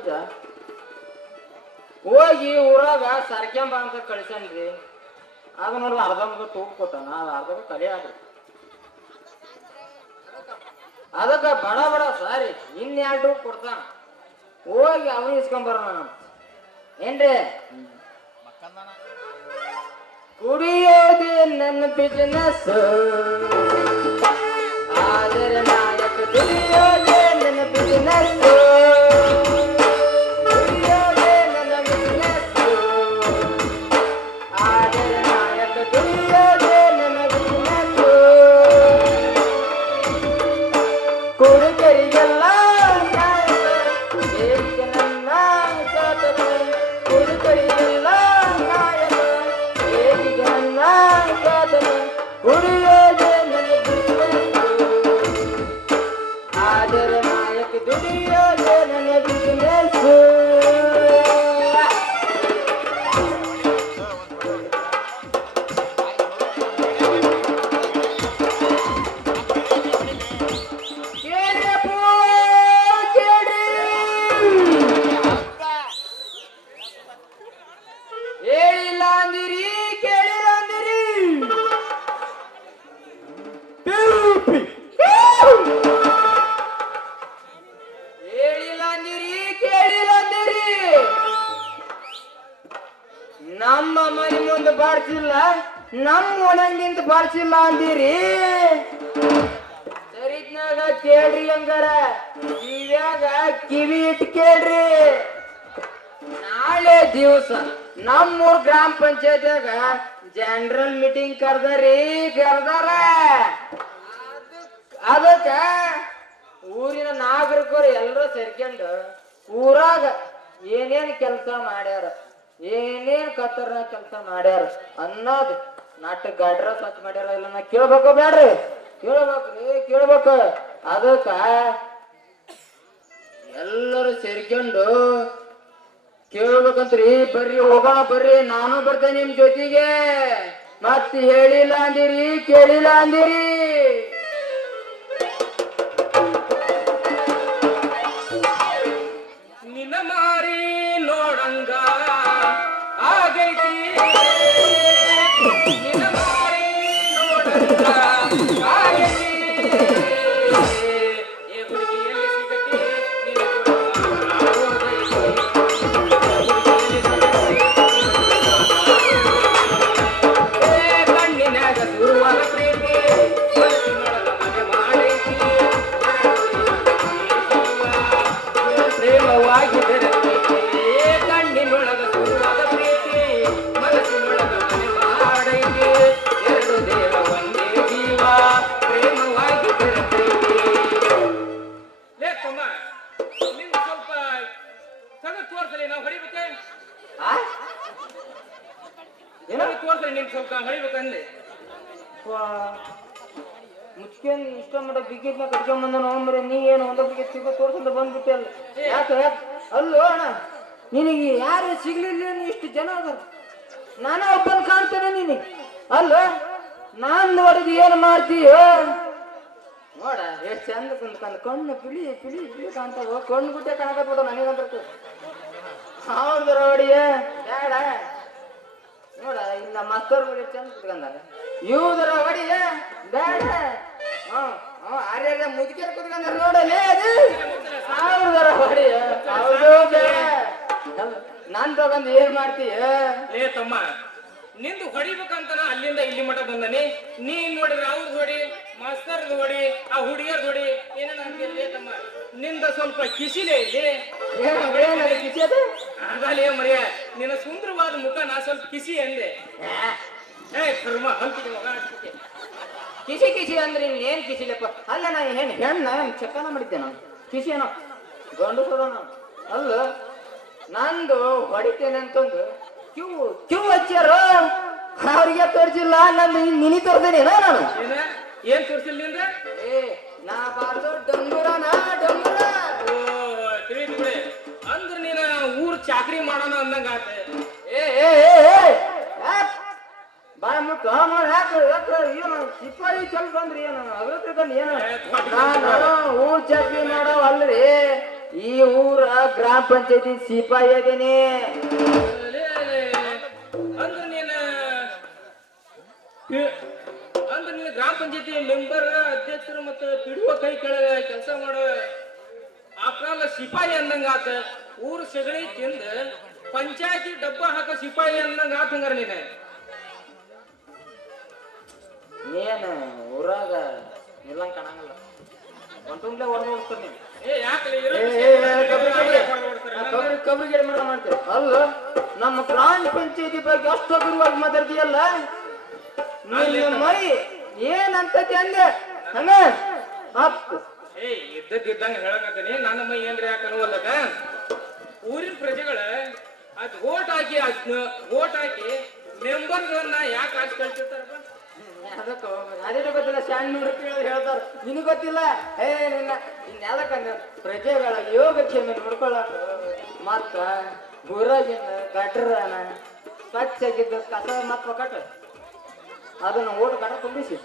ಅಜ್ಜ ಹೋಗಿ ಊರಾಗ ಸರ್ಕ್ಯಾಂಬ ಅಂತ ಕಳಿಸನ್ರಿ ಆಗ ನೋಡ್ರಿ ಅರ್ಧ ಮುಗ ಕೊಟ್ಟಾನ ಅದು ಅರ್ಧ ಕಲೆ ಆಗ್ರಿ ಬಡ ಬಡ ಸಾರಿ, ಇನ್ನೆರಡು ಕೊಡ್ತಾನ. ಹೋಗಿ ಅವನು ಇಸ್ಕೊಂಬರೋಣ ಏನ್ರಿ? ಕುಡಿಯೋದೇ ನನ್ನ ಬಿಸಿನೆಸ್ ಆದರೆ ನಾಯಕ ದುಡಿಯೋದೇ ನನ್ನ ಬಿಸಿನೆಸ್ ದಿವಸ. ನಮ್ಮೂರ್ ಗ್ರಾಮ ಪಂಚಾಯತಿಯಾಗ ಜನರಲ್ ಮೀಟಿಂಗ್ ಕರ್ದಾರಿ ಕರ್ದಾರ ಅದಕ್ಕ ಊರಿನ ನಾಗರಿಕರು ಎಲ್ಲರೂ ಸೇರ್ಕೊಂಡು ಊರಾಗ ಏನೇನ್ ಕೆಲಸ ಮಾಡ್ಯಾರ, ಏನೇನ್ ಕತ್ತರ್ನ ಕೆಲಸ ಮಾಡ್ಯಾರ ಅನ್ನೋದು ನಾಟ ಗಾಡ್ರ ಸ್ವಚ್ಛ ಮಾಡ್ಯಾರ ಇಲ್ಲ ನಾ ಕೇಳ್ಬೇಕು ಬೇಡ್ರಿ ಕೇಳ್ಬೇಕ್ರಿ, ಕೇಳ್ಬೇಕು. ಅದಕ್ಕ ಎಲ್ಲರೂ ಸೇರ್ಕೊಂಡು ಕೇಳ್ಬೇಕಂತ್ರಿ ಬರ್ರಿ ಹೋಗೋಣ ಬರ್ರಿ. ನಾನು ಬರ್ತೇನೆ ನಿಮ್ ಜೊತೆಗೆ. ಮತ್ತೆ ಹೇಳಿಲ್ಲ ಅಂದಿರಿ ಕೇಳಿಲ್ಲ ಅಂದಿರಿ. ಯಾಕೆ ಅಲ್ಲೋ ಅಣ್ಣ, ನಿನಗೆ ಯಾರು ಸಿಗ್ಲಿಲ್ಲ ಇಷ್ಟು ಜನ ಅದ ನಾನೇ ಒಬ್ಬನ್ ಕಾಣ್ತೇನೆ ನೀನು ಅಲ್ಲ, ನಾನ್ ನೋಡಿದ್ ಏನ್ ಮಾಡ್ತೀಯ? ನೋಡ, ಎಷ್ಟ್ ಚಂದ ಕುಂತ್ಕೊಂಡ್, ಕಣ್ಣು ಪಿಳಿ ಪಿಳಿ ಪಿಳಿ ಕಾಣ್ತಾವ ಕಣ್ಣು ಬಿಟ್ಟೆ ಕಾಣಕತ್ಬಿಟ್ಟು ನನಗಂತ ಹೌದು ರೋಡಿಯ. ಬೇಡ. ನೋಡ, ಇನ್ನ ಮಸ್ತರ್ ಚಂದ ಕುತ್ಕೊಂಡಾರ ಇವ್ದರ ಹೊಡಿಯ ಬೇಡ. ಹ್ಮ್. ಅರೆ ಮುದುಕಿಯರ್ ಕುತ್ಕೊಂಡಾರ ನೋಡಲೇ ಅದು ಹೌದರ ಹೊಡಿಯ ಹೌದು ನಾನ್ ತಗೊಂಡ್ ಏನ್ ಮಾಡ್ತೀಯ? ಲೇ ತಮ್ಮ ನಿಂದು ಹೊಡಿಬೇಕಂತ ಅಲ್ಲಿಂದ ಇಲ್ಲಿ ಮಠ ಬಂದನಿ. ನೀ ನೋಡಿದ್ರೆ ಅವ್ರದ್ದು ಹೊಡಿ ಮಾಸ್ತರ್ದು ಹೊಡಿ ಆ ಹುಡುಗಿಯರ್ ಹೊಡಿ ಏನೇನ ಅಂತೀಯ ತಮ್ಮ? ನಿಂದ ಸ್ವಲ್ಪ ಕಿಸಿಲೆ ಇಲ್ಲಿ? ಆಗಲೇ ಮರಿಯ ನಿನ್ನ ಸುಂದರವಾದ ಮುಖ ನಾ ಸ್ವಲ್ಪ ಕಿಸಿ ಅಂದೆ. ಏ. ಕರ್ಮ ಹಂಪಿಗೆ ಮಗ. ಕಿಸಿ ಕಿಸಿ ಅಂದ್ರೆ ಏನ್ ಕಿಸಿಲಪ್ಪ ಅಲ್ಲ ನಾ ಏನ್ ಹೆಣ್ಣ ಚಕ್ಕನ ಮಾಡಿದ್ದೆ ನಾನು? ಕಿಸಿ ಏನೋ? ಗಂಡು ಸೋದ ಅಲ್ಲ ನಂದು ಹೊಡಿತೇನೆ ಅಂತಂದು. ಕ್ಯೂ ಕ್ಯೂ ಹಚ್ಚಾರ ಅವ್ರಿಗೆ ತೋರಿಸಿಲ್ಲ ನಂದು ನಿನಿ ತೋರ್ದೇನೆ ನಾನು? ಏನ? ಏನ್ ತೋರಿಸಿಲ್ಲ ಏ ನಾ ಬಾರ್ದು ಡಂಗೂರ ಓ ಡಂಗುರ. ಅಂದ್ರೆ ಅಂದ್ರ ನೀನ ಊರ್ ಚಾಕ್ರಿ ಮಾಡೋಣ ಅಂದಂಗ ಏ ಏ ಏ? ಬಾಯ ಮಾಡಿ ಯಾಕೆ ಯಾಕೆ ಏನು ಸಿಪಾಯಿ ಚಲ್ ಬಂದ್ರಿ ಏನು ಅಗ್ರತದಲ್ಲಿ ಏನು? ನಾನು ಊರ್ ಚಾಕ್ರಿ ಮಾಡೋ ಅಲ್ರಿ ಈ ಊರ ಗ್ರಾಮ ಪಂಚಾಯತಿ ಸಿಪಾಯಿ ಅದೇನಿ. ಅಂದ್ರೆ ನೀನು ಅಂದ್ರೆ ನೀ ನೀನು ಗ್ರಾಮ ಪಂಚಾಯತಿ ಮೆಂಬರ್ ಅಧ್ಯಕ್ಷರು ಮತ್ತು ಪಿಡುವ ಕೈ ಕೆಳಗ ಕೆಲಸ ಮಾಡೋ ಆಕಳ ಸಿಪಾಯಿ ಅಂದಂಗ ಆತ. ಊರು ಸಗಣಿ ತಿಂದ ಪಂಚಾಯತಿ ಡಬ್ಬ ಹಾಕ ಸಿಪಾಯಿ ಅಂದಂಗ ಆತ ಹಂಗಾರ ನೀನ ಏನು ಊರಾಗ ನಿಲ್ಲಂಗ್ ಕಾಣಂಗಿಲ್ಲ. ಒಂಟುಂಗ್ಲೆ ಹೊರಗೆ ಹೋಗ್ತಾರೆ ನೀನು ಏ ಯಾಕಲೆ ಏ, ಏ, ಏ, ಕಬ್ರಿ, ಕಬ್ರಿ. ಆ, ಕಬ್ರಿ ಕಬ್ರಿಗೆ ಮಾಡ ಮಾಡ್ತೇವೆ ಅಲ್ಲ ನಮ್ಮ ಗ್ರಾಮ ಪಂಚಾಯತಿ ಬಗ್ಗೆ ಅಷ್ಟು ಹಗುರವಾಗಿ ಮಾತಾಡ್ತೀಯಲ್ಲ? ನಿನ್ನ ಮೈ ಏನಂತತಿ ಅಂದೆ? ಹಂಗ? ಅಪ್ ಏ ಇದ್ದದ್ದಿದ್ದಂಗ ಹೇಳಕತ್ತೀನಿ. ನನ್ನ ಮೈ ಏನ್ರಿ ಯಾಕೆ ಅನ್ನುವಲ್ಲದ ಊರಿನ ಪ್ರಜೆಗಳ ಅದ್ ಓಟ್ ಹಾಕಿ ಓಟ್ ಹಾಕಿ ಮೆಂಬರ್ಗಳನ್ನ ಯಾಕೆ ಆಚೆ ಕಳ್ಸಿರ್ತಾರಪ್ಪ? ಅದಕ್ಕೆ ಅದೇ ಗೊತ್ತಿಲ್ಲ ಸಣ್ಣ ರೂಪಾಯಿ ಹೇಳ್ತಾರ. ನಿನಗ್ ಗೊತ್ತಿಲ್ಲ? ಏ ನಿನ್ನ ಇನ್ನೆಲ್ಲಕಂದ್ರೆ ಪ್ರಜೆಗಳ ಯೋಗಕ್ಷೇಮ ನೋಡ್ಕೊಳ್ಳೋದು ಮತ್ತ ಊರಾಗಿನ ಗಟ್ರನ ಸ್ವಚ್ಛಾಗಿದ್ದ ಕಸ ಮತ್ತು ಕಟ್ಟ ಅದನ್ನ ಓಟ್ ಕಟ್ಟ ತುಂಬಿಸಿ.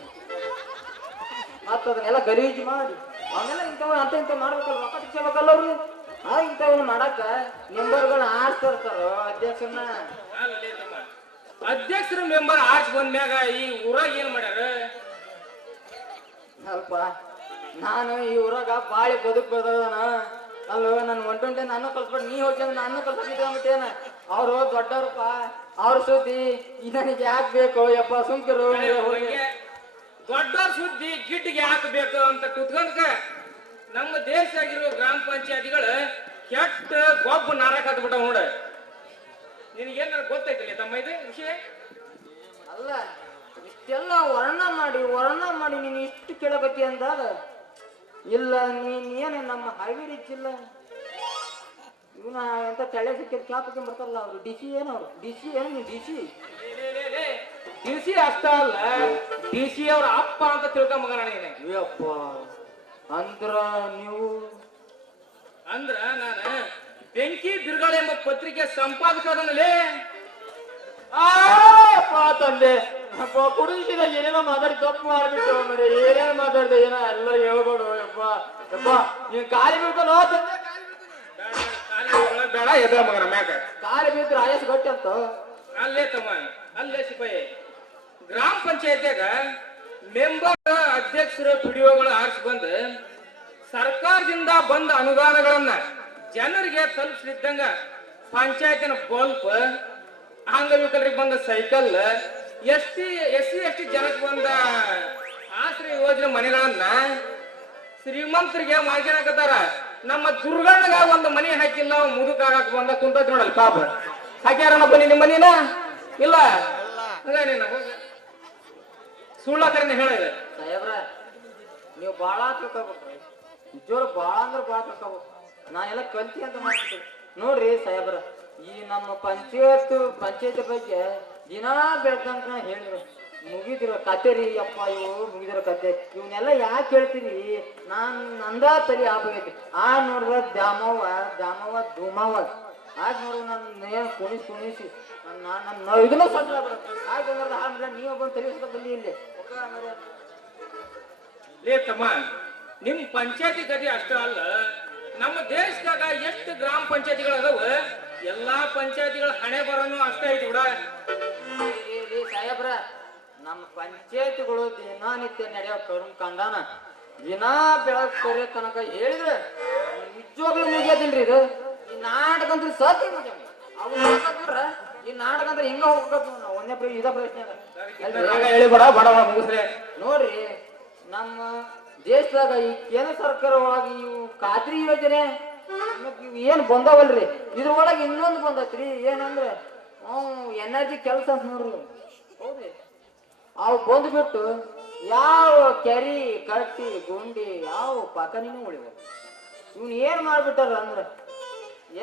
ಮತ್ತ ಅದನ್ನೆಲ್ಲ ಗಲೀಜು ಮಾಡಿ. ಅವನ್ನೆಲ್ಲ ಇಂಥವ್ ಅಂತ ಇಂಥ ಮಾಡ್ಬೇಕಲ್ಲ ರೊಕ್ಕ ತಿಕ್ಸಬೇಕಲ್ಲ ಅವ್ರು. ಆ ಇಂಥವನ್ನ ಮಾಡಕ್ಕ ಮೆಂಬರ್ಗಳನ್ನ ಆರಿಸ್ತಿರ್ತಾರ ತಮ್ಮ. ಅಧ್ಯಕ್ಷರ ಮೆಂಬರ್ ಆಚೆ ಬಂದ್ಮ್ಯಾಗ ಈ ಊರಾಗ ಏನ್ ಮಾಡ್ಯಾರ? ಅಲ್ಪ ನಾನು ಈ ಊರಾಗ ಬಾಳಿ ಬದುಕ್ ಬದನ ಅಲ್ಲೋ ನನ್ ಒಂಟೊಂಟೆ ನಾನು ಕಲ್ಸ್ಬಿಟ್ಟು ನೀ ಹೋಗ್ ನಾನು ಕಲ್ಸ್ಬಿಟ್ಟೇನ ಅವ್ರು ದೊಡ್ಡವ್ರಪ್ಪ ಅವ್ರ ಸುದ್ದಿ ನನಗೆ ಯಾಕೆ ಬೇಕು ಯಪ್ಪ ಸುಮ್ಕಿರು. ದೊಡ್ಡವ್ರ ಸುದ್ದಿ ಗಿಡ್ಗೆ ಯಾಕೆ ಬೇಕು ಅಂತ ಕುತ್ಕೊಂಡ್ಕ ನಮ್ಮ ದೇಶದಾಗಿರೋ ಗ್ರಾಮ ಪಂಚಾಯತಿಗಳು ಕೆಟ್ಟ ಗೊಬ್ಬ ನಾರಕ್ ಹತ್ಬಿಟ್ಟ ನೋಡ. ನಿನಗೇನಾರ ಗೊತ್ತೈತಿಲ್ಲ ತಮ್ಮ ಇದು ವಿಷಯ? ಅಲ್ಲ ಇಷ್ಟೆಲ್ಲ ವರ್ಣ ಮಾಡಿ ವರ್ಣ ಮಾಡಿ ನೀನು ಇಷ್ಟು ಕೇಳಕತ್ತಿ ಅಂದಾಗ ಇಲ್ಲ ನೀನ್ ಏನು ನಮ್ಮ ಹಾವೇರಿ ಜಿಲ್ಲಾ ಇವನ ಎಂತ ತಲೆ ಸಿಕ್ಕಿದ ಕ್ಯಾಪಕ್ಕೆ ಬರ್ತಾರಲ್ಲ ಅವರು ಡಿ ಸಿ ಅವರು? ಡಿ ಸಿ ಏನು ಡಿ ಸಿ? ಡಿ ಸಿ ಅಷ್ಟ ಅಲ್ಲ ಡಿ ಸಿ ಅವ್ರ ಅಪ್ಪ ಅಂತ ತಿಳ್ಕೊಂಬಗ ನೀನೆ ಅಯ್ಯಪ್ಪ ಅಂದ್ರ ನೀವು? ಅಂದ್ರ ನಾನು ಬೆಂಕಿ ಬಿರುಗಾಳಿ ಎಂಬ ಪತ್ರಿಕೆ ಆ ಅಪ್ಪ ತಂದೆ ಅಪ್ಪ ಕುಡಿಸಿದ ಏನೇನೋ ಮಾತಾಡಿ ತಪ್ಪು ಮಾಡ್ಬಿಟ್ಟು ಮರೆ ಏನೇನೋ ಮಾತಾಡ್ದೆ ಏನೋ ಎಲ್ಲ ಹೇಳ್ಬೇಡು ಯಪ್ಪ ಯಪ್ಪ. ನೀನ್ ಕಾಲಿ ಬೀಳ್ತಾನೋ ತಂದೆ? ಬೇಡ ಎದ್ರ ಮಗನ ಮ್ಯಾಗ. ಕಾಲಿ ಬಿದ್ರೆ ಆಯಸ್ ಗಟ್ಟಿ ಅಂತ. ಅಲ್ಲೇ ತಮ್ಮ ಅಲ್ಲೇ ಸಿಪಾಯಿ. ಗ್ರಾಮ ಪಂಚಾಯತ್ಯಾಗ ಮೆಂಬರ್ ಅಧ್ಯಕ್ಷರ ಪಿಡಿಒಗಳು ಆರಿಸಿ ಬಂದು ಸರ್ಕಾರದಿಂದ ಬಂದ ಅನುದಾನಗಳನ್ನ ಜನರಿಗೆ ತಲುಪಿಸಿದ್ದಂಗ ಪಂಚಾಯತಿನ ಬಲ್ಪ್, ಅಂಗವಿಕಲರಿಗೆ ಬಂದ cycle, S T, S C, S T ಜನಕ್ಕೆ ಬಂದ ಆಶ್ರಯ ಯೋಜನೆ ಮನೆಗಳನ್ನ ಶ್ರೀಮಂತರಿಗೆ ಮಾಡ್ಕೊಳಕತ್ತಾರ ನಮ್ಮ ದುರ್ಗಣ್ಣಗ ಒಂದು ಮನೆ ಹಾಕಿಲ್ಲ ಮುದುಕ ಆಗಕ್ ಬಂದ, ಕುಂತೈತಿ ನೋಡಲ್ ಪಾಪ. ಹಾಕ್ಯಾರನಪ್ಪ ಬನ್ನಿ ನಿಮ್ಮ ಮನೇನ? ಇಲ್ಲ? ಹಂಗ ನೀನ. ಹೋಗ ಸುಳ್ಳ ಕರೆನ ಹೇಳಿದೆ ಸಾಹೇಬ್ರ, ನೀವು ಬಾಳ ತಿಳ್ಕೊಬೇಕು ಜೋರು ಬಾಳ ಅಂದ್ರೆ ಬಾಳ ತಿಳ್ಕೊಬೇಕು ನಾನೆಲ್ಲ ಕಲ್ತಿ ಅಂತ ಮಾಡ್ತೀನಿ ನೋಡ್ರಿ ಸಾಹೇಬ್ರ, ಈ ನಮ್ಮ ಪಂಚಾಯತ್ ಪಂಚಾಯತ್ ಬಗ್ಗೆ ದಿನಾ ಬೆಳ್ದಂತ ಹೇಳಿದ್ರು. ಮುಗಿದಿರೋ ಕತೆ ರೀ ಅಪ್ಪ ಇವು ಮುಗಿದಿರೋ ಕತೆ. ಇವನ್ನೆಲ್ಲ ಯಾಕೆ ಹೇಳ್ತೀನಿ ನಾನ್ ನಂದ ತಲೆ ಆಗ್ಬೇಕು ಆ ನೋಡ್ರ ದ್ಯಾಮವ್ವ ದ್ಯಾಮವ್ವ ಧೂಮವ್ವ. ಆಗ ನೋಡು ನನ್ನ ಏನು ಕುಣಿಸಿ ಕುಣಿಸಿ. ನನ್ನ ನನ್ನ ಇದನ್ನ ಬಲ್ಲಿ ಇಲ್ಲಿ. ಲೇ ತಮ್ಮ, ನಿಮ್ ಪಂಚಾಯತಿ ಗದಿ ಅಷ್ಟ ಅಲ್ಲ. ನಮ್ಮ ದೇಶದಾಗ ಎಷ್ಟು ಗ್ರಾಮ ಪಂಚಾಯತಿಗಳು ಅದಾವ ಎಲ್ಲಾ ಪಂಚಾಯತಿಗಳ ಹಣೆ ಬರೋನು ಅಷ್ಟೇ ಐತಿ ಕೂಡ ಸಾಹೇಬ್ರ. ನಮ್ಮ ಪಂಚಾಯತ್ಗಳು ದಿನನಿತ್ಯ ನಡೆಯೋ ಕರ್ಮ ಕಂಡಾನ ದಿನ ಬೆಳಕ್ ಕರೆ ತನಕ ಹೇಳಿದ್ರೆ ನಿಜವಾಗ್ಲೂ ಮುಗಿಯೋದಿಲ್ರಿ ಇದು. ಈ ನಾಟಕ ಅಂದ್ರೆ ಸತ್ ಅವ್ರ ಈ ನಾಟಕ ಅಂದ್ರೆ ಹಿಂಗ ಹೋಗ್ಬೇಕು ನಾವು? ಒಂದೇ ಇದ. ಪ್ರಶ್ನೆ. ಹೇಳಿ ಬಡ ಬಡ ಮುಗಿಸ್ರೆ. ನೋಡ್ರಿ ನಮ್ಮ ದೇಶದಾಗ ಈ ಕೇಂದ್ರ ಸರ್ಕಾರವಾಗಿ ಇವು ಖಾತ್ರಿ ಯೋಜನೆ? ಮತ್ತ್ ಇವು ಏನ್ ಬಂದಾವಲ್ರಿ? ಇದ್ರೊಳಗೆ ಇನ್ನೊಂದು ಬಂದತ್ರಿ, ಏನಂದ್ರೆ, ಅವ್ ಎನರ್ಜಿ ಕೆಲಸ ಅಂತ ನೋಡ್ರಿ ಹೌದ್ರಿ? ಅವು ಬಂದ್ಬಿಟ್ಟು ಯಾವ ಕೆರಿ, ಕಟ್ಟಿ, ಗುಂಡಿ, ಯಾವ ಪಕನಿನೂ ಉಳಿವ ಇವ್ನ ಏನ್ ಮಾಡ್ಬಿಟ್ಟಾರ ಅಂದ್ರೆ,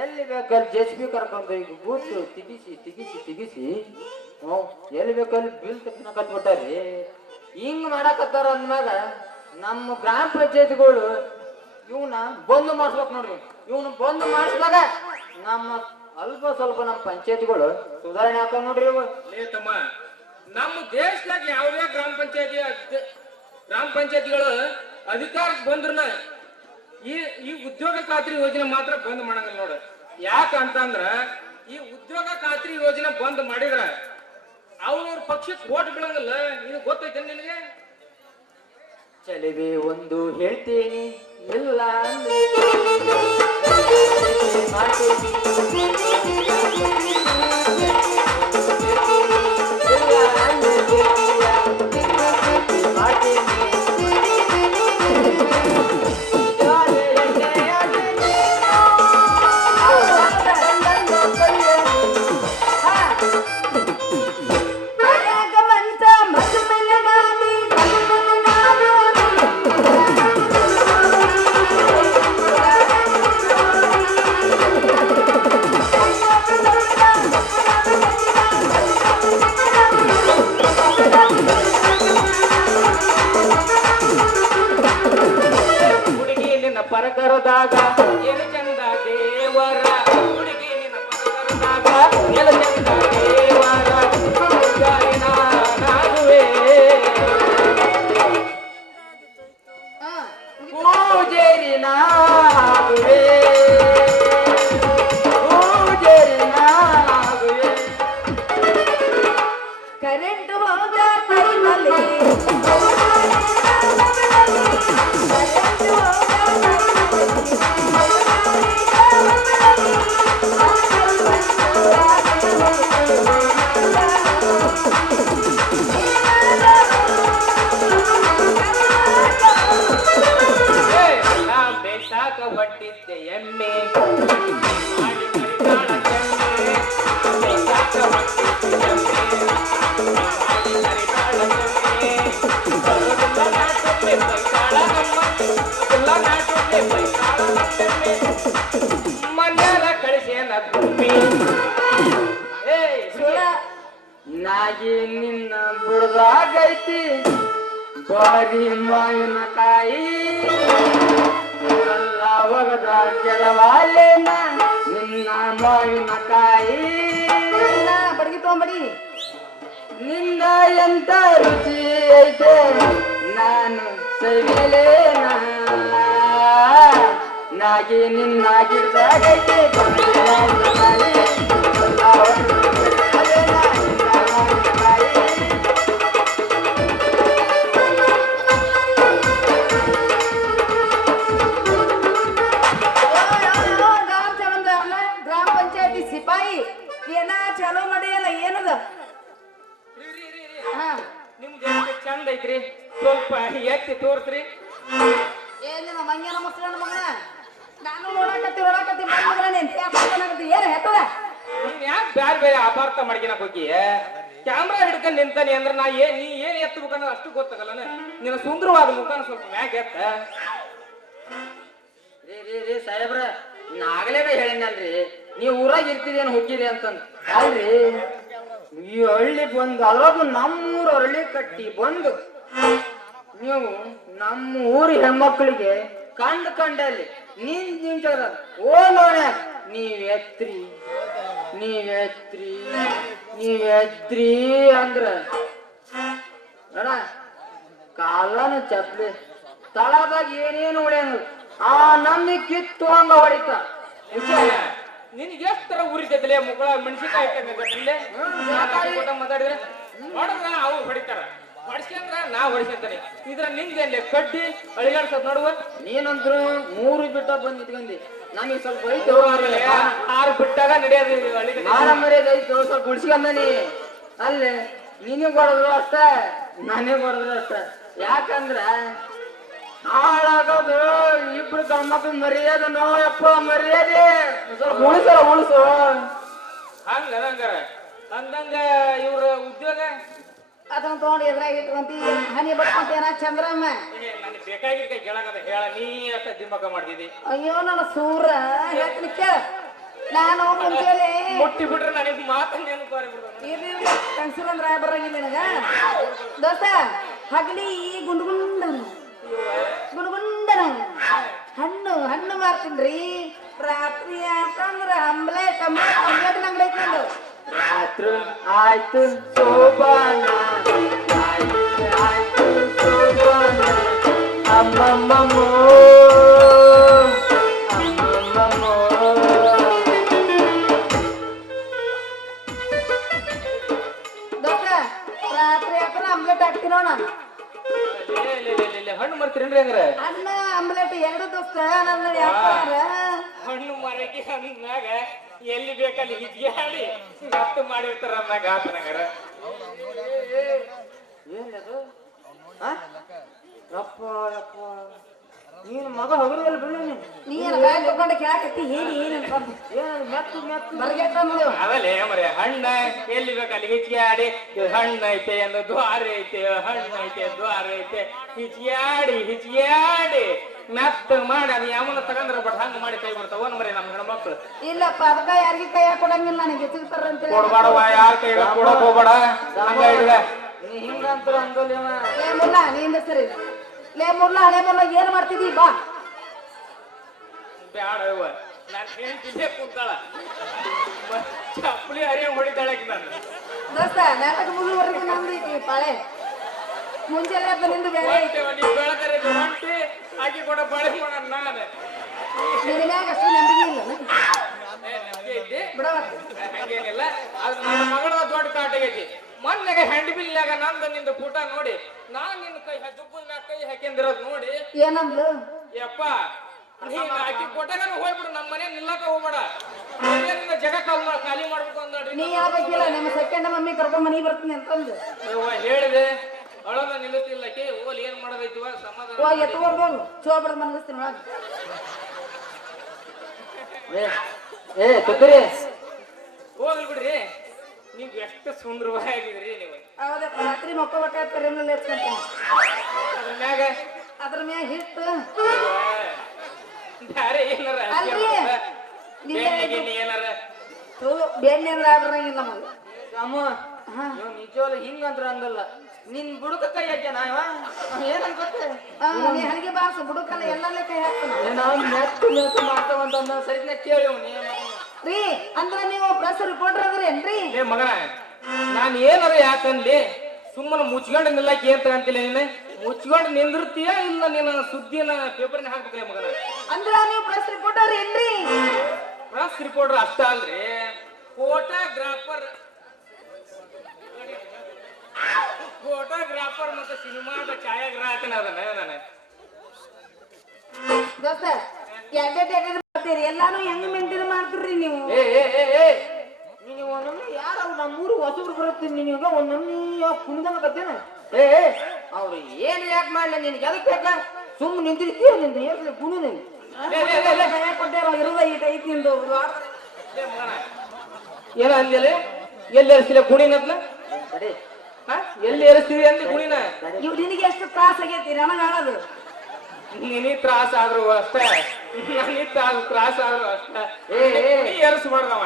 ಎಲ್ಲಿ ಬೇಕಲ್ಲಿ ಸಿ ಬಿ ಕರ್ಕೊಂಡು ಈಗ ಬೂತು ತಿಗಿಸಿ ತಿಗಿಸಿ ತಿಗಿಸಿ ಹ್ಞೂ ಎಲ್ಲಿ ಬೇಕಲ್ಲಿ ಬಿಲ್ ತಕ್ಷಣ ಕಟ್ಬಿಟ್ಟಾರಿ. ಹಿಂಗ್ ಮಾಡಕತ್ತಾರ ಅಂದ್ಮ್ಯಾಗ ನಮ್ಮ ಗ್ರಾಮ ಪಂಚಾಯತ್ಗಳು ಇವನ್ನ ಬಂದ್ ಮಾಡಿಸ್ಬೇಕು ನೋಡ್ರಿ. ಇವನು ಬಂದ್ ಮಾಡಿಸಿದಾಗ ನಮ್ಮ ಅಲ್ಪ ಸ್ವಲ್ಪ ನಮ್ಮ ಪಂಚಾಯತ್ಗಳು ಸುಧಾರಣೆ ಆಗ್ತಾವ ನೋಡ್ರಿ ಇವು ಲೇ ತಮ್ಮ, ನಮ್ಮ ದೇಶದಾಗ ಯಾವುದೇ ಗ್ರಾಮ ಪಂಚಾಯತಿ ಗ್ರಾಮ ಪಂಚಾಯತಿಗಳು ಅಧಿಕಾರಕ್ಕೆ ಬಂದ್ರನ ಈ ಈ ಉದ್ಯೋಗ ಖಾತ್ರಿ ಯೋಜನೆ ಮಾತ್ರ ಬಂದ್ ಮಾಡಂಗಿಲ್ಲ ನೋಡಿ. ಯಾಕಂತಂದ್ರ ಈ ಉದ್ಯೋಗ ಖಾತ್ರಿ ಯೋಜನೆ ಬಂದ್ ಮಾಡಿದ್ರ ಅವ್ರ ಪಕ್ಷಕ್ಕೆ ಓಟ್ ಬೀಳಂಗಿಲ್ಲ. ನಿನಗೆ ಗೊತ್ತೈತೆ ನಿನಗೆ? ಚಲಿವೆ ಒಂದು ಹೇಳ್ತೀನಿ ಇಲ್ಲ ಅಂದ್ರೆ ಬಾರಿ ಮಾವಿನಕಾಯಿ ಎಲ್ಲ ಒಗದ ಕೆಳವಾಲೇನ ನಿನ್ನ ಮಾವಿನಕಾಯಿ ಬಡಗಿ ತಗೊಂಬಡಿ. ನಿನ್ನ ಎಂತ ರುಚಿ ಐತೆ ನಾನು ಸವಿಲೇನ ನಾಗಿ ನಿನ್ನ ಗಿಡದಾಗೈತೆ ಸ್ವಲ್ಪ ಎತ್ತಿ ತೋರ್ಸ್ರಿ. ಏನಿಲ್ಲ ಮಂಗ್ಯನ ಮುಸ್ಲನ ಮಗನ? ನಾನು ನೋಡಕತ್ತಿ ನೋಡಕತ್ತಿ ಮಗನ ನಿಂತ ಏನು ಹೆತ್ತದ ನೀನ್ ಯಾಕೆ ಬ್ಯಾರೆ ಬೇರೆ ಅಪಾರ್ಥ ಮಾಡ್ಕೊಳಕ್ ಹೋಗಿ ಕ್ಯಾಮ್ರಾ ಹಿಡ್ಕೊಂಡ್ ನಿಂತಾನೆ ಅಂದ್ರೆ ನಾ ಏನ್ ನೀ ಏನ್ ಎತ್ತಬೇಕನ್ನೋ ಅಷ್ಟು ಗೊತ್ತಾಗಲ್ಲ ನಿನ್ನ ಸುಂದರವಾದ ಮುಖನ ಸ್ವಲ್ಪ ಮ್ಯಾಗ ಎತ್ತ. ರೀ ರೀ ರೀ ಸಾಹೇಬ್ರ ನಾಗಲೇ ಹೇಳಿನಲ್ರಿ ನೀವು ಊರಾಗ ಏನ್ ಹೋಗಿರಿ ಅಂತಂದ್. ಅಲ್ರಿ ಈ ಹಳ್ಳಿ ಬಂದು ಅಲ್ಲೊಬ್ಬ ನಮ್ಮೂರ ಹಳ್ಳಿ ಕಟ್ಟಿ ಬಂದು ನೀವು ನಮ್ಮ ಊರ ಹೆಣ್ಮಕ್ಳಿಗೆ ಕಂಡ್ ಕಂಡಲ್ಲಿ ನೀನ್ ನಿಂತದ ಓ ನೋಡ ನೀವ್ ಎತ್ರಿ ನೀವ್ ಎತ್ರಿ ನೀವ್ ಎತ್ರಿ ಅಂದ್ರ ಅಣ್ಣ ಕಾಲನ ಚಪ್ಲಿ ತಳದಾಗ ಏನೇನು ಉಳಿಯಂಗ ಆ ನಮ್ಮಿ ಕಿತ್ತು ಹಂಗ ಹೊಡಿತ. ನಿನ್ಗೆ ಎಷ್ಟು ತರ ಉರಿತೈತಲೆ ಮುಗಳ ಮೆಣಸಿನಕಾಯಿ ಮಾತಾಡಿದ್ರೆ ಹೊಡೆದ್ರ ಅವ್ರು ಹೊಡಿತಾರ. ನಾ ಹೊಡಿಸಿರ್ತಾನೆ. ಇದ್ರ ನಿಂದೆಲ್ಲಿ ಕಡ್ಡಿ ಅಳಿಗಾಡ್ಸೋದ್ ನೋಡುವ ನೀನಂದ್ರು ಮೂರು ಬಿಟ್ಟ ಬಂದ್ ನಿಂತ್ಕೊಂಡಿ. ನನಗೆ ಸ್ವಲ್ಪ ಐತೆ ಆರು ಬಿಟ್ಟಾಗ ನಡೆಯೋದು ಅಳಿಗ ಮರ್ಯಾದ ಐತೆ ಸ್ವಲ್ಪ ಉಳ್ಸ್ಕೊಂಡನಿ ಅಲ್ಲೇ ನಿನಗ್ ಹೊಡೆದ್ರು ಅಷ್ಟ. ನನಗೆ ಬರೋದ್ರು ಅಷ್ಟ. ಯಾಕಂದ್ರ ಹಾಳಾಗೋದು. ಇಬ್ರು ಗಂಡ್ಮಕ್ಳು ಮರ್ಯಾದೆ ನೋಯಪ್ಪ ಮರ್ಯಾದೆ. ಸ್ವಲ್ಪ ಉಳಿಸಲ್ಲ ಉಳಿಸು. ಹಂಗ ಹಂಗಾರ ಅಂದಂಗ ಇವ್ರ ಉದ್ಯೋಗ? ಅದನ್ನ ತಗೊಂಡು ಎದುರಾಗಿ ಇಟ್ಕೊಂತಿ ಹನಿ ಬಡ್ಕೊಂತ ಏನ ಚಂದ್ರಮ್ಮ? ನನಗೆ ಬೇಕಾಗಿದ್ದ ಕೇಳಕದ ಹೇಳ ನೀ ಅಷ್ಟ ದಿಮ್ಮಕ ಮಾಡ್ತಿದ್ದಿ ಅಯ್ಯೋ ನನ್ನ ಸೂರ ಹೇಳ್ತೀನಿ ಕೇಳ. ನಾನು ಮುಂಚೆಲೆ ಮುಟ್ಟಿ ಬಿಟ್ರೆ ನನಗೆ ಮಾತು ನೆನಪು ಕನ್ಸಿಲ್ ಅಂದ್ರೆ ಬರಂಗಿಲ್ಲ ನಿನಗ. ದೋಸ್ತ ಹಗಲಿ ಗುಂಡ್ಗುಂಡ ಗುಂಡ್ಗುಂಡ ಹಣ್ಣು ಹಣ್ಣು ಮಾರ್ತೀನ್ರಿ. ರಾತ್ರಿ ಅಂತಂದ್ರ ಅಂಬ್ಲೆ ಅಂಬ್ಲೆಟ್ ಅಂಬ್ಲೆಟ್ ಅಂಗಡಿ ಐತಿ ನಂದು. ರಾತ್ರಿ ಆಯ್ತು ಸೋಬಾನ. ಆಯ್ತು ಆಯ್ತು ಸೋಬಾನ ಅಮ್ಮಮ್ಮೋ ಅಮ್ಮಮ್ಮೋ ರಾತ್ರಿ ಆತರ ಆಮ್ಲೆಟ್ ಹಾಕ್ತೀನೋ ನಾನು? ಲೇ, ಲೇ, ಲೇ, ಲೇ, ಲೇ, ಹಣ್ಣು ಮಾಡ್ತೀರೇನ್ರಿ ಹಂಗ್ರೆ? ಅನ್ನ ಆಮ್ಲೆಟ್ ಎರಡು ದೋಸ್ತ ನನ್ನ ವ್ಯಾಪಾರ ಹಣ್ಣು ಮರಗಿ ಅಂದಾಗ ಎಲ್ಲಿ ಬೇಕಲ್ಲಿ ಇದ್ಯಾಡಿ ಗತ್ತು ಮಾಡಿರ್ತಾರ ಅಂದಾಗ ಆತನಗರ ಏನದು ಅಪ್ಪ ಅಪ್ಪ ನೀನು ಮಗ ಹಗರದಲ್ಲಿ ಬಿಡು ನೀನು. ಏನ್ ಗಾಯ ತಗೊಂಡು ಕೇಳಕತ್ತಿ ಹೇಳಿ ಏನ್ ಅನ್ಕೊಂಡು ಏನದು ಮೆತ್ತು ಮೆತ್ತು. ಬರಗೆಟ್ಟ ನೋಡು ಅವಲೇ ಮರೆ ಹಣ್ಣ ಎಲ್ಲಿ ಬೇಕಲ್ಲಿ ಹಿಚ್ಚಿಯಾಡಿ ಹಣ್ಣು ಐತೆ ಅಂದ ದ್ವಾರ ಐತೆ ಹಣ್ಣು ಐತೆ ದ್ವಾರ ಐತೆ. ಹಿಚ್ಚಿಯಾಡಿ ಹಿಚ್ಚಿಯಾಡಿ ಮೆತ್ತ ಮಾಡಿ ಅದು ಯಾವನ ತಗಂದ್ರ ಬಟ್ ಹಂಗ ಮಾಡಿ ಕೈ ಬರ್ತಾವ ಮರೆ ನಮ್ಮ ಹೆಣ್ಮಕ್ಳು. ಇಲ್ಲಪ್ಪ ಅದಕ್ಕ ಯಾರಿಗೆ ಕೈ ಕೊಡಂಗಿಲ್ಲ ನನಗೆ. ಸಿಗ್ತಾರ ಅಂತ ಕೊಡ್ಬೇಡವ ಯಾರ ಕೈ ಕೊಡಕ್ ಹೋಗ್ಬೇಡ. ಹಂಗ ಹಿಡ್ದ ನೀ ಹಿಂಗಂತರ ಹಂಗಲ್ಲ ಇವ. ಏ ಮುಲ್ಲ ನಿಂದ ಸರಿ. ಲೇ ಮುರ್ಲ ಹಳೆ ಮುರ್ಲ ಏನ್ ಮಾಡ್ತಿದ್ದಿ ಬಾ. ಬ್ಯಾಡ ನಾನು ಕೂತಾಳ. ಮ- ಚಪ್ಪಲಿ ಹರಿಯ ಹೊಡಿತಾಳಕ್ಕೆ ನಾನು. ದೋಸ್ತ ನಾಟಕ ನಮ್ದು ಐತಿ ಪಾಳೆ. ಮುಂಜಾನೆ ನಿಂದು ಬೇರೆ ಐತಿ. ಹೊಂಟೆ ನೀ ಬೆಳಕರೆ ಹೊಂಟಿ ಆಕಿ ಕೊಡ ನಾನು. ಮ್ಯಾಗ ಅಷ್ಟು ನಂಬಿಕೆ ಇಲ್ಲ ಐತಿ ಬಿಡವ. ಹಂಗೇನಿಲ್ಲ. ಅದು ನನ್ನ ಮಗಳ ದೊಡ್ಡ ಕಾಟಾಗೈತಿ. ಮೊನ್ನೆಗೆ ಹ್ಯಾಂಡ್ ಬಿಲ್ನಾಗ ನಂದು ನಿಂದ ಪುಟ ನೋಡಿ ನಾನ್ ನಿನ್ನ ಕೈ ದುಬ್ಬದ ಮ್ಯಾಗ ಕೈ ಹಾಕಿಂದಿರೋದ್ ನೋಡಿ. ಏನಂದ್ಲು? ಯಪ್ಪ ನೀ ಆಕಿ ಕೊಟ್ಟಾಗ ಹೋಗ್ಬಿಡು ನಮ್ಮ ಮನೆ ನಿಲ್ಲಕ ಹೋಗ್ಬೇಡ. ಅಲ್ಲೇ ನಿನ್ನ ಜಗ ಕಾಲ್ ಮಾಡ್- ಖಾಲಿ ಮಾಡ್ಬೇಕು ಅಂದಾಡ್ರಿ ನೀ ನಿಮ್ಮ ಸೆಕೆಂಡ್ ಮಮ್ಮಿ ಕರ್ಕೊಂಡ್ ಮನೆಗೆ ಬರ್ತೀನಿ ಅಂತಂದು ಹೇಳಿದೆ. ಅಳೋದ ನಿಲ್ಲುತ್ತಿಲ್ಲ ಕೇ ಓಲ್ ಏನ್ ಮಾಡೋದೈತಿವ ಸಮಾಧಾನ ಹೋಗಿ ಎತ್ಕೊಡ್ಬೋದು ಚೋಬಡ ಮನಸ್ತೀನಿ ಒಳಗೆ. ಏ ಏ ತುತ್ತೂರಿ ಹೋಗ್ಲಿ ಬಿಡ್ರಿ. ನೀವ್ ಎಷ್ಟು ಸುಂದರವಾಗಿದ್ರಿ ನೀವು? ಹೌದಪ್ಪ ರಾತ್ರಿ ಎಮ್ಮೆಲ್ಲ ಎತ್ಕೊಂತೀನಿ. ಅದ್ರ ಮ್ಯಾಗ? ಅದ್ರ ಮ್ಯಾಗ ಹಿಟ್ಟು. ಬ್ಯಾರೆ ಏನಾರ ಅಲ್ರಿ. ಬೆಣ್ಣೆ ಗಿಣ್ಣೆ ಏನಾರ? ತೂ ಬೆಣ್ಣೆ ಅಂದ್ರೆ ಆದ್ರಂಗಿಲ್ಲ ನಮಗೆ ರಾಮ ಹಾ. ಇವ್ ನಿಜವಾಗ್ಲು ಹಿಂಗಂದ್ರ ಅಂದಲ್ಲ ನಿನ್ ಬುಡಕ ಕೈ ಹಾಕ್ಯಾನ ಇವ? ಏನಂತ ಗೊತ್ತೇ? ಆ, ನೀ ಹಣಿಗೆ ಬಾರ್ಸು ಬುಡುಕಲ್ಲ ಎಲ್ಲ ಕೈ ಹಾಕ್ತಾನ ಮೆತ್ತು ಮಾಡ್ತಾವಂತ ಅಂದ ಸರಿನ ಕೇಳಿ ಅವ್ನು. ಏನ್ ರೀ ಅಂದ್ರ ನೀವು ಪ್ರೆಸ್ ರಿಪೋರ್ಟರ್ ಅದ್ರೇನ್ರಿ ಏ ಮಗನ ನಾನು ಏನಾರ ಯಾಕನ್ಲಿ ಸುಮ್ಮನೆ ಮುಚ್ಕೊಂಡು ನಿಲ್ಲಕ್ಕೆ ಏನ್ ತಗಂತಿಲ್ಲ ನೀನು? ಮುಚ್ಕೊಂಡು ನಿಂದಿರ್ತೀಯ ಇಲ್ಲ ನಿನ್ನ ಸುದ್ದಿನ ಪೇಪರ್ನ ಹಾಕ್ಬೇಕ್ರಿ ಮಗನ? ಅಂದ್ರ ನೀವು ಪ್ರೆಸ್ ರಿಪೋರ್ಟರ್ ಏನ್ರಿ? ಪ್ರೆಸ್ ರಿಪೋರ್ಟರ್ ಅಷ್ಟ ಅಲ್ರಿ. ಫೋಟೋಗ್ರಾಫರ್ ಫೋಟೋಗ್ರಾಫರ್ ಮತ್ತೆ ಸಿನಿಮಾದ ಛಾಯಾಗ್ರಾಹಕನ ಅದನ್ನ ನಾನು. ದೋಸ್ತ ಎರಡೆಡ್ ಮಾಡ್ತೀರಿ ಎಲ್ಲಾನು ಹೆಂಗ್ ಮೇಂಟೈನ್ ಮಾಡ್ತೀರಿ ನೀವು? ನೀನು ಒಂದೊಮ್ಮೆ ಯಾರು ನಮ್ಮೂರು ಹೊಸಬ್ರು ಬರುತ್ತೆ ನಿನಗ ಒಂದೊಮ್ಮೆ ಕುಣಿದಂಗ ಕತ್ತೇನ ಏ ಅವ್ರು ಏನು ಯಾಕೆ ಮಾಡ್ಲಿ ನಿನ್ಗೆ ಅದಕ್ಕೆ ಬೇಕ ಸುಮ್ ನಿಂತಿರ್ತೀಯ ನಿಂದ ಏರ್ಲಿ ಕುಣು ನೀನು? ಲೇ, ಲೇ, ಲೇ, ಲೇ. ಕೈ ಕೊಟ್ಟೆ ಇರೋದ ಈಟ ಐತಿ ನಿಂದು ಏನ ಅಂದ್ಯಲೆ ಎಲ್ಲಿ ತಡಿ ಹಾ? ಎಲ್ಲಿ ಎರಿಸ್ತೀವಿ ಅಂದ್ರೆ ಗುಣಿನ ಇವ್ ನಿನಗೆ ಎಷ್ಟು ತ್ರಾಸ ಆಗೈತಿ ನನಗ ಆಡೋದು ನಿನಗೆ ತ್ರಾಸ ಆದ್ರೂ ಅಷ್ಟೇ. ನನಗೆ ಅದು ತ್ರಾಸ ಆದ್ರು ಅಷ್ಟೇ. ಏ, ಏ. ನೀ ಏರಿಸ್ಬಾರ್ದವ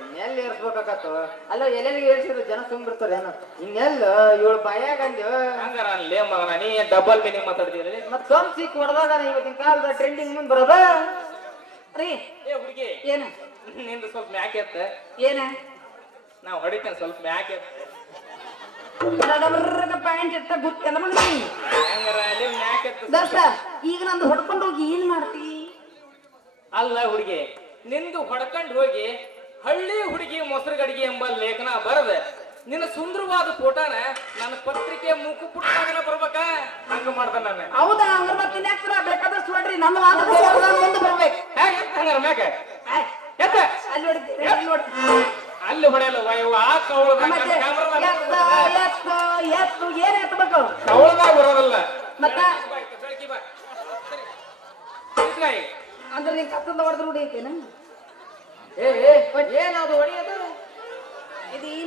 ಇನ್ನೆಲ್ಲಿ ಏರ್ಸ್ಬೇಕಾಗತ್ತು? ಅಲ್ಲ ಎಲ್ಲೆಲ್ಲಿ ಏರ್ಸಿದ್ರು? ಜನ ತುಂಬಿರ್ತಾರೆ ಏನೋ. ಇನ್ನೆಲ್ಲ ಇವಳು ಬಾಯಾಗ ಅಂದ್ಯೋ ಹಂಗಾರ ಅಲ್ಲೇ ಮಗನ ನೀ ಡಬಲ್ ಮೀನಿಂಗ್ ಮಾತಾಡ್ತೀರಿ ಮತ್ ಸೋಮ್ ಸಿಕ್ ಹೊಡೆದಾಗ ಇವತ್ತಿನ ಕಾಲದ ಟ್ರೆಂಡಿಂಗ್ ಮುಂದೆ ಬರೋದ? ರೀ ಏ ಹುಡುಗಿ. ಏನು? ನಿಂದು ಸ್ವಲ್ಪ ಮ್ಯಾಕೆ ಏನ? ನಾವು ಹೊಡಿತೇನೆ ಸ್ವಲ್ಪ ಮ್ಯಾಕೆ ಪ್ಯಾಂಟ್ ಇಟ್ಟ ಗೊತ್ತಿಲ್ಲ ಎತ್ತ ದೋಸ್ತ ಈಗ ನಂದು ಹೊಡ್ಕೊಂಡು ಹೋಗಿ ಏನ್ ಮಾಡ್ತಿ? ಅಲ್ಲ ಹುಡುಗಿ ನಿಂದು ಹೊಡ್ಕೊಂಡು ಹೋಗಿ ಹಳ್ಳಿ ಹುಡುಗಿ ಮೊಸರು ಗಡಿಗೆ ಎಂಬ ಲೇಖನ ಬರದ. ನಿನ್ನ ಸುಂದರವಾದ ಫೋಟೋನ ನನ್ನ ಪತ್ರಿಕೆ ಮುಖ ಪುಟ್ಟಾಗನ ಬರ್ಬೇಕ? ಹಂಗ ಮಾಡ್ದ ನಾನು. ಹೌದಾ ಹಂಗಾರ ಮತ್ತೆ ಇನ್ಯಾಕ್ತರ ಬೇಕಾದಷ್ಟು ನೋಡ್ರಿ ನನ್ನ ವಾದ ಮುಂದೆ ಬರ್ಬೇಕು. ಹೇಗೆ ಎತ್ತ ಹಂಗಾರ ಮ್ಯಾಕ ಎತ್ತ? ಅಲ್ಲಿ ಹೊಡಿತೀರಿ ಅಲ್ಲಿ ಹೊಡೆಯಲ್ಲ ಆ ಕವಳದಾಗ ಮತ್ತೆ ಎತ್ತು ಏನ್ ಎತ್ತಬೇಕು ಕವಳದಾಗ ಬರೋದಲ್ಲ. ಮತ್ತ. ಅಂದ್ರೆ ನೀನ್ ಕತ್ತಂದ ಹೊಡೆದ್ರು ಹೊಡಿಯತೇನ ಏ ಏ ಏನದು ಹೊಡಿಯೋದು? ಇದು ಈ.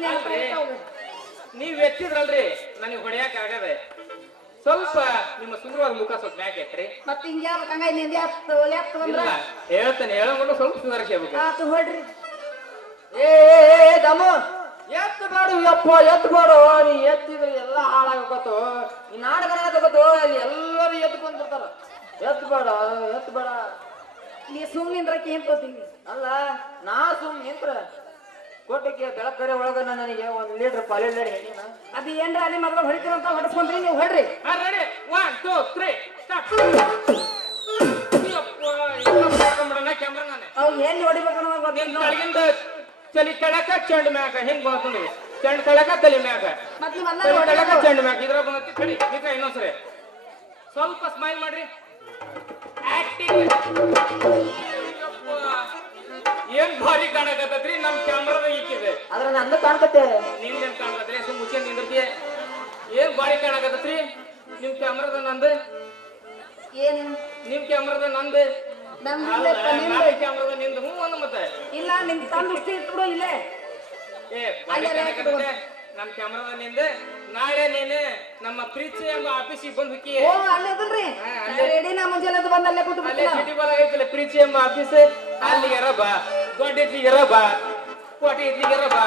ನೀವ್ ಎತ್ತಿದ್ರಲ್ರಿ ನನಗೆ ಹೊಡೆಯಕ್ ಆಗದೆ. ಸ್ವಲ್ಪ ನಿಮ್ಮ ಸುಂದರವಾದ ಮುಖ ಸ್ವಲ್ಪ ಮ್ಯಾಕ್ ಎತ್ರಿ. ಮತ್ತ ಹಿಂಗ ಹಂಗ ನಿಂದ ಎತ್ತು ಎತ್ತು ಅಂದ್ರ ಇಲ್ಲ ಹೇಳ್ತೇನೆ ಹೇಳೋಕೊಂಡು ಸ್ವಲ್ಪ ಸುಧಾರಿಸಬೇಕು ಆತು ಹೊಡ್ರಿ. ಏ ಏ, ಏ, ಏ ದಮು. ಎತ್ತು ಬೇಡ ಯಪ್ಪ ಎತ್ತು ಬೇಡ ನೀ ಎತ್ತಿದ್ರೆ ಎಲ್ಲ ಹಾಳಾಗತ್ತು ಈ ನಾಟಕ ತಗೋತು ಅಲ್ಲಿ ಎಲ್ಲರೂ ಎತ್ತು ಬಂದಿರ್ತಾರ ಎತ್ತು ಬೇಡ ಎತ್ತು ಬೇಡ. ನೀ ಸುಮ್ಮನಿಂದ್ರಕ್ಕೆ ಏನ್ ತೋತೀನಿ ಅಲ್ಲ ನಾ ಸುಮ್ ನಿಂತ್ರ. ಕೋಟಕ್ಕೆ ಬೆಳಕರೆ ಒಳಗ ನನಗೆ ಒಂದ್ ಲೀಟರ್ ಪಾಲಿ ಲೀಡ್ ಹೇಳಿನ ಅದು ಏನ್ರ ಅಲ್ಲಿ ಮೊದಲು ಹೊಡಿತೀರಂತ ಹೊಡಿಸ್ಕೊಂಡ್ರಿ ನೀವು ಹೊಡ್ರಿ. Ready one two three start camera ನಾನೇ ಅವ್ ಎಲ್ಲಿ ಹೊಡಿಬೇಕು ಅನ್ನೋದು ನಿನ್. ಗೊತ್ತಿಲ್ಲ. ತಲಿ ಕೆಳಕ ಚೆಂಡ್ ಮ್ಯಾಗ ಹಿಂಗ್ ಬಂದ್ಕೊಂಡು ಚೆಂಡ್ ಕೆಳಕ ತಲಿ ಮ್ಯಾಗ. ತಲಿ ಕೆಳಕ ಚೆಂಡ್ ಮ್ಯಾಗ. ಇದ್ರ ಬಂದತಿ ಕಡಿ ಈಗ ಇನ್ನೊಂದ್ಸರಿ. ಸ್ವಲ್ಪ ಸ್ಮೈಲ್ ಮಾಡ್ರಿ. ಆಕ್ಟಿಂಗ್ ಏನ್ ಭಾರಿ ಕಾಣಕತ್ತೈತ್ರಿ ನಮ್ ಕ್ಯಾಮ್ರಾದ ಈಕಿದೆ ಅದ್ರ ನಂದು ಕಾಣ್ತತೆ ನಿಂದೇನ್ ಕಾಣಕತ್ರಿ ಸುಮ್ ಮುಚ್ಚೆ ನಿಂದ್ರತಿ? ಏನ್ ಭಾರಿ ಕಾಣಕತ್ತೈತ್ರಿ ನಿಮ್ ಕ್ಯಾಮ್ರಾದ ನಂದು. ಏನ್? ನಿಮ್ ಕ್ಯಾಮ್ರಾದ ನಂದು. ಅಲ್ಲ, ಇಲ್ಲಪ್ಪ, ನಿಮ್ದು. ನಾನ್ ಕ್ಯಾಮ್ರಾದ ನಿಂದು ಹ್ಞೂ ಅಂದ ಮತ್ತೆ. ಇಲ್ಲ ನಿಮ್ ತಂದು ಇಷ್ಟು ಇಟ್ಬಿಡು ಇಲ್ಲೇ. ಏ ಕಾಣಕತ್ತೈತೆ. ನಮ್ ಕ್ಯಾಮ್ರಾದ ನಿಂದ ನಾಳೆ ನೀನು ನಮ್ಮ ಪ್ರೀತಿ ಎಂಬ ಆಫೀಸಿಗೆ ಬಂದ್ ಹುಕ್ಕಿ. ಓ ಅಲ್ಲೇ ಅದಲ್ರಿ ಹಾ, ಅಲ್ಲೇ. ರೆಡಿ ನಾ ಮುಂಜಾನೆ ಅದು ಬಂದು ಅಲ್ಲೇ ಕೂತು ಅಲ್ಲೇ ಬಿಡ್ತೀನ. ಸಿಟಿ ಬಾಲ್ ಆಗೈತಲ್ಲ ಪ್ರೀತಿ ಎಂಬ ಆಫೀಸ್? ಅಲ್ಲಿಗೆ ಬಾ ದೊಡ್ಡ ಇತ್ಲಿಗೆ ಬಾ ಕೋಟಿ ಇತ್ಲಿಗೆ ಬಾ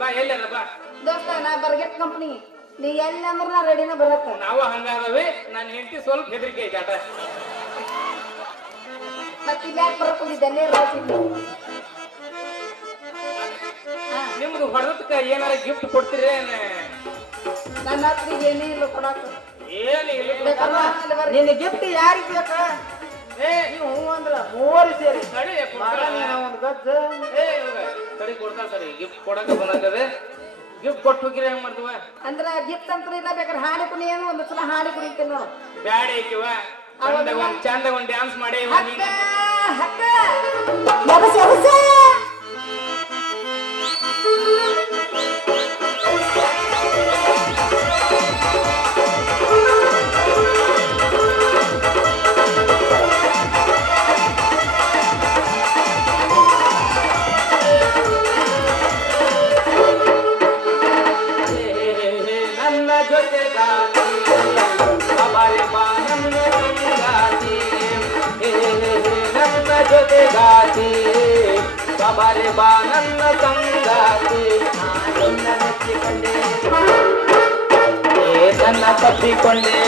ಬಾ ಎಲ್ಲರ ಬಾ. ದೋಸ್ತ ನಾ ಬರ್ಗೆಟ್ ಕಂಪ್ನಿ ನೀ ಎಲ್ಲಿ ಅಂದ್ರ ನಾ ರೆಡಿನ ಬರತ್ತ. ನಾವು ಹಂಗಾದವಿ ನನ್ನ ಹೆಂಡತಿ ಸ್ವಲ್ಪ ಹೆದರಿಕೆ ಐತೆ ಆಟ ಮತ್ತೆ ಇಲ್ಲಿ ಯಾಕೆ ಬರಕ್ ಹೋಗಿದ್ದೆ ಅಲ್ಲೇ ಇರ್ಬೇಕಿಲ್ಲಿ. ಹಾ ನಿಮ್ದು ಹೊಡೆದಕ್ಕ ಏನಾರ ಗಿಫ್ಟ್ ಕೊಡ್ತೀರಿ ನನ್ನ ಹತ್ರ ಏನಿಲ್ಲ ಏನೇ ಇಲ್ಲ ಕೊಡಾಕ ಏನು ಇಲ್ಲ ನಿನ್ನ ಗಿಫ್ಟ್ ಯಾರಿಗೆ ಬೇಕ? ಏ ನೀವು ಹ್ಞೂ ಅಂದ್ರ ಮೂವರು ಸೇರಿ. ನೀನ ಒಂದ್ ಗಜ್ಜ. ಏ ತಡಿ ಕೊಡ್ತಾರ ಸರಿ. ಗಿಫ್ಟ್ ಕೊಡಕ್ಕೆ ಬಂದದೆ ಗಿಫ್ಟ್ ಕೊಟ್ಟು ಹೋಗಿರ ಹೆಂಗ್ ಮಾಡ್ತೀವ? ಅಂದ್ರ ಗಿಫ್ಟ್ ಅಂತ ಇಲ್ಲ ಬೇಕಾದ್ರೆ ಹಾಲು ಕುಣಿ ಏನು ಒಂದು ಸಲ ಹಾಲು ಕುಣಿತೀನಿ ನೋಡು ಬ್ಯಾಡ ಐತಿವ ಚಂದ ಒಂದ್ ಡ್ಯಾನ್ಸ್ ಮಾಡಿ ನನ್ನ ತಪ್ಪಿಕೊಂಡೆ